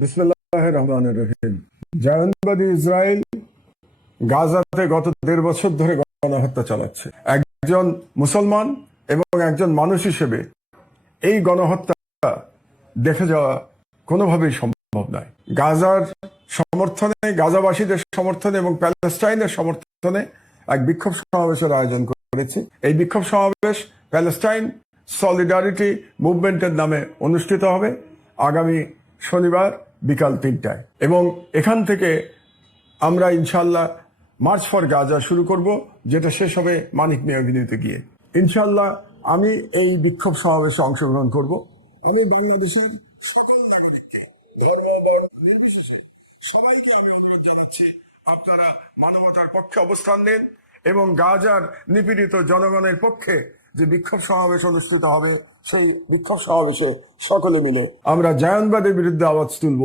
বিসমুল্লাহ রহমান রহিম। জায়নবাদী ইসরায়েল গাজাতে গত দেড় বছর ধরে গণহত্যা চালাচ্ছে। একজন মুসলমান এবং একজন মানুষ হিসেবে এই গণহত্যা দেখে যাওয়া কোনোভাবেই সম্ভব নয়। গাজার সমর্থনে, গাজাবাসীদের সমর্থনে এবং প্যালেস্টাইনের সমর্থনে এক বিক্ষোভ সমাবেশের আয়োজন করেছি। এই বিক্ষোভ সমাবেশ প্যালেস্টাইন সলিডারিটি মুভমেন্টের নামে অনুষ্ঠিত হবে। আগামী শনিবার বিকাল তিনটায়। এবং এখান থেকে আমরা ইনশাল্লাহ মার্চ ফর গাজা শুরু করব, যেটা শেষ হবে মানিক মিয়া অভিনীতে গিয়ে। ইনশাল্লাহ আমি এই বিক্ষোভ সমাবেশে অংশগ্রহণ করব। আমি বাংলাদেশের সকল নাগরিককে ধর্ম বর্ণ নির্বিশেষে সবাইকে আমি অনুরোধ জানাচ্ছি, আপনারা মানবতার পক্ষে অবস্থান নেন এবং গাজার নিপীড়িত জনগণের পক্ষে যে বিক্ষোভ সমাবেশ অনুষ্ঠিত হবে, সেই বিক্ষোভ সমাবেশে সকলে মিলে আমরা জায়নবাদের বিরুদ্ধে আওয়াজ তুলব।